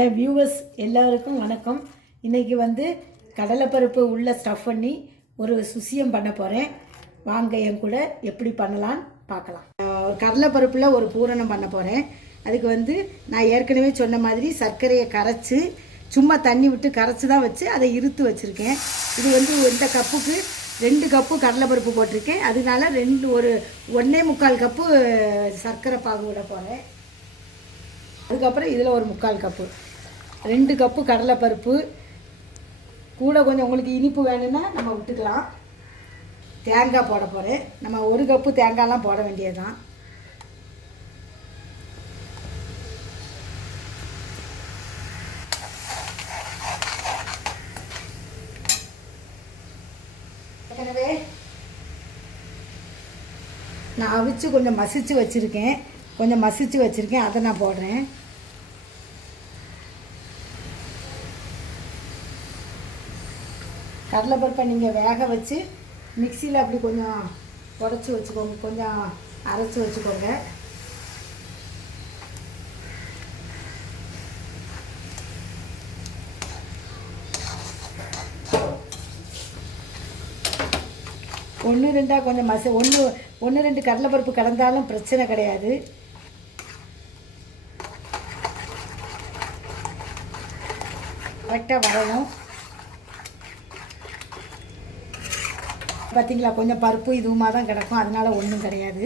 என் viewers எல்லாருக்கும் வணக்கம். இன்றைக்கி வந்து கடலைப்பருப்பு உள்ள ஸ்டஃப் பண்ணி ஒரு சுசியம் பண்ண போகிறேன். வாங்க என் கூட எப்படி பண்ணலான்னு பார்க்கலாம். கடலைப்பருப்பில் ஒரு பூரணம் பண்ண போகிறேன். அதுக்கு வந்து நான் ஏற்கனவே சொன்ன மாதிரி சர்க்கரையை கரைச்சி சும்மா தண்ணி விட்டு கரைச்சி தான் வச்சு அதை இருத்து வச்சுருக்கேன். இது வந்து இந்த கப்புக்கு 2 கப்பு கடலைப்பருப்பு போட்டிருக்கேன். அதனால 1.25 கப்பு சர்க்கரை பாகு விட போகிறேன். அதுக்கப்புறம் இதில் ஒரு 3/4 கப்பு 2 கப்பு கடலைப்பருப்பு கூட கொஞ்சம் உங்களுக்கு இனிப்பு வேணும்னா நம்ம விட்டுக்கலாம். தேங்காய் போட போகிறேன். நம்ம 1 கப்பு தேங்காயெலாம் போட வேண்டியது தான். ஏற்கனவே நான் அவிச்சு கொஞ்சம் மசிச்சு வச்சுருக்கேன். அதை நான் போடுறேன். கடலைப்பருப்பை நீங்கள் வேக வச்சு மிக்சியில் அப்படி கொஞ்சம் உடச்சி வச்சுக்கோங்க, கொஞ்சம் அரைச்சி வச்சுக்கோங்க. ஒன்று ரெண்டாக கொஞ்சம் ஒன்று ரெண்டு கடலைப்பருப்பு கலந்தாலும் பிரச்சனை கிடையாது. கரெக்டாக வரணும். பார்த்திங்களா, கொஞ்சம் பருப்பு இதுவுமாக தான் கிடக்கும், அதனால் ஒன்றும் கிடையாது.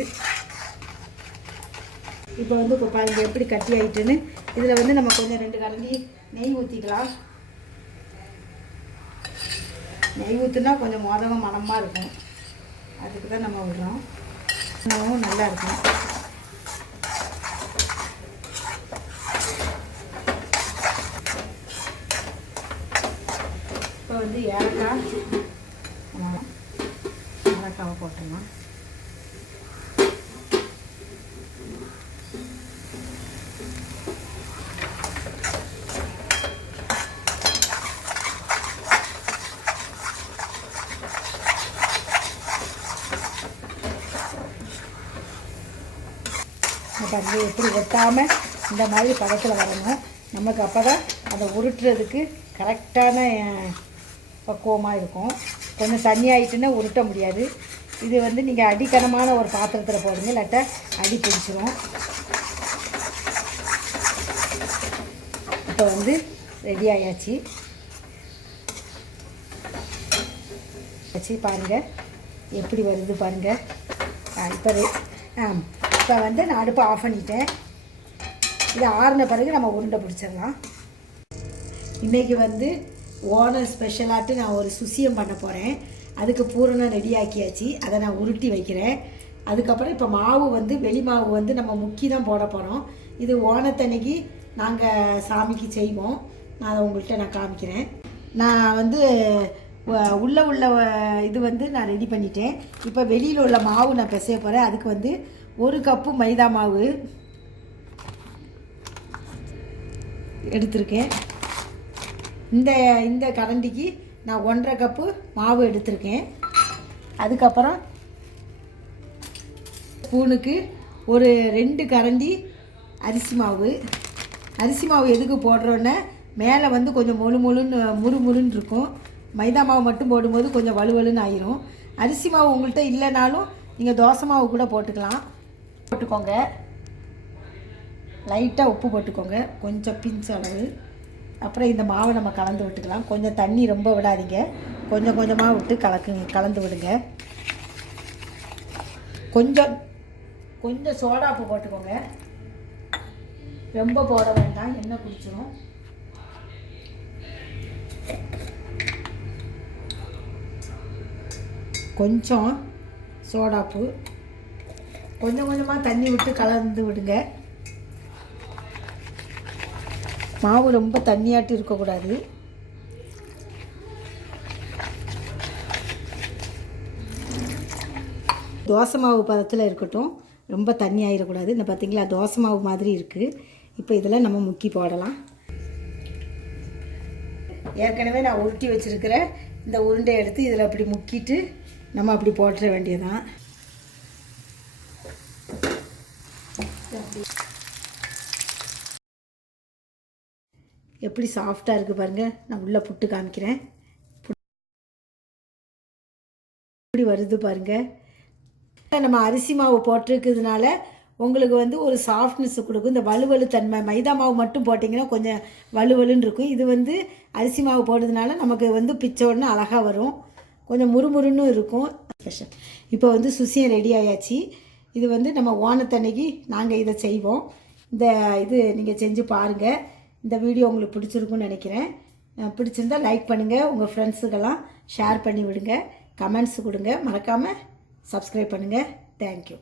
இப்போ வந்து பாருங்க எப்படி கட்டி ஆகிட்டுன்னு. இதில் வந்து நம்ம கொஞ்சம் 2 கரண்டி நெய் ஊற்றிக்கலாம். நெய் ஊற்றுனா கொஞ்சம் மணமாக இருக்கும். அதுக்கு தான் நம்ம விடுறோம். நல்லா இருக்கும். இப்போ வந்து ஏலக்காய் போட்டுடலாம். பாருங்க எப்படி ஒட்டாமல் இந்த மாதிரி பதத்தில் வரணும். நமக்கு அப்போ தான் அதை உருட்டுறதுக்கு கரெக்டான பக்குவமாக இருக்கும். கொஞ்சம் தண்ணி ஆகிட்டுன்னா உருட்ட முடியாது. இது வந்து நீங்கள் அடிக்கனமான ஒரு பாத்திரத்தில் போடுங்க, இல்லாட்ட அடி பிடிச்சிரும். இப்போ வந்து ரெடி ஆயாச்சு. பாருங்கள் எப்படி வருது பாருங்கள். இப்போ வந்து நான் அடுப்பை ஆஃப் பண்ணிட்டேன். இதை ஆறின பிறகு நம்ம உருண்டை பிடிச்சிடலாம். இன்றைக்கி வந்து ஓணம் ஸ்பெஷலாட்டு நான் ஒரு சுசியம் பண்ண போகிறேன். அதுக்கு பூரணம் ரெடி ஆக்கியாச்சு. அதை நான் உருட்டி வைக்கிறேன். அதுக்கப்புறம் இப்போ மாவு வந்து வெளி மாவு வந்து நம்ம முக்கி தான் போட போகிறோம். இது ஓணத்தன்னைக்கு நாங்கள் சாமிக்கு செய்வோம். நான் அதை உங்கள்கிட்ட காமிக்கிறேன். நான் வந்து உள்ள இது வந்து நான் ரெடி பண்ணிட்டேன். இப்போ வெளியில் உள்ள மாவு நான் பிசைய போகிறேன். அதுக்கு வந்து 1 கப்பு மைதா மாவு எடுத்திருக்கேன். இந்த கரண்டிக்கு நான் 1.5 கப்பு மாவு எடுத்திருக்கேன். அதுக்கப்புறம் ஸ்பூனுக்கு ஒரு 2 கரண்டி அரிசி மாவு. அரிசி மாவு எதுக்கு போடுறோன்னா மேலே வந்து கொஞ்சம் முறுமுறுன்னு இருக்கும். மைதா மாவு மட்டும் போடும்போது கொஞ்சம் வலுவலுன்னு ஆயிரும். அரிசி மாவு உங்கள்கிட்ட இல்லைனாலும் நீங்கள் தோசை மாவு கூட போட்டுக்கோங்க. லைட்டாக உப்பு போட்டுக்கோங்க, கொஞ்சம் பிஞ்ச் அளவு. அப்புறம் இந்த மாவை நம்ம கலந்து விட்டுக்கலாம். கொஞ்சம் தண்ணி ரொம்ப விடாதீங்க, கொஞ்சம் கொஞ்சமாக விட்டு கலந்து விடுங்க. கொஞ்சம் சோடாப்பு போட்டுக்கோங்க, ரொம்ப போட வேண்டாம், எண்ணெய் குடிச்சிடும். கொஞ்சம் சோடாப்பு, கொஞ்சம் கொஞ்சமாக தண்ணி விட்டு கலந்து விடுங்க. மாவு ரொம்ப தண்ணியாட்டு இருக்கக்கூடாது. தோசை மாவு பதத்தில் இருக்கட்டும், ரொம்ப தண்ணி ஆகிடக்கூடாது. இந்த பார்த்திங்களா, தோசை மாவு மாதிரி இருக்குது. இப்போ இதில் நம்ம முக்கி போடலாம். ஏற்கனவே நான் உருட்டி வச்சுருக்கிற இந்த உருண்டை எடுத்து இதில் அப்படி முக்கிட்டு நம்ம அப்படி போட்டுற வேண்டியதான். எப்படி சாஃப்டாக இருக்குது பாருங்கள். நான் உள்ளே புட்டு காமிக்கிறேன். எப்படி வருது பாருங்கள். நம்ம அரிசி மாவு போட்டிருக்கிறதுனால உங்களுக்கு வந்து ஒரு சாஃப்ட்னஸ் கொடுக்கும். இந்த வலுவலு தன்மை, மைதா மாவு மட்டும் போட்டிங்கன்னா கொஞ்சம் வலுவலுன்னு இருக்கும். இது வந்து அரிசி மாவு போடுறதுனால நமக்கு வந்து பிச்ச உடனே அழகாக வரும், கொஞ்சம் முறுமுறுன்னு இருக்கும். ஸ்பெஷல். இப்போ வந்து சுசியம் ரெடி ஆயாச்சு. இது வந்து நம்ம ஓணத்தன்னைக்கு நாங்கள் இதை செய்வோம். இது நீங்கள் செஞ்சு பாருங்கள். இந்த வீடியோ உங்களுக்கு பிடிச்சிருக்குன்னு நினைக்கிறேன். பிடிச்சிருந்தால் லைக் பண்ணுங்கள், உங்கள் ஃப்ரெண்ட்ஸுக்கெல்லாம் ஷேர் பண்ணி விடுங்க, கமெண்ட்ஸ் கொடுங்க, மறக்காமல் சப்ஸ்கிரைப் பண்ணுங்கள். தேங்க்யூ.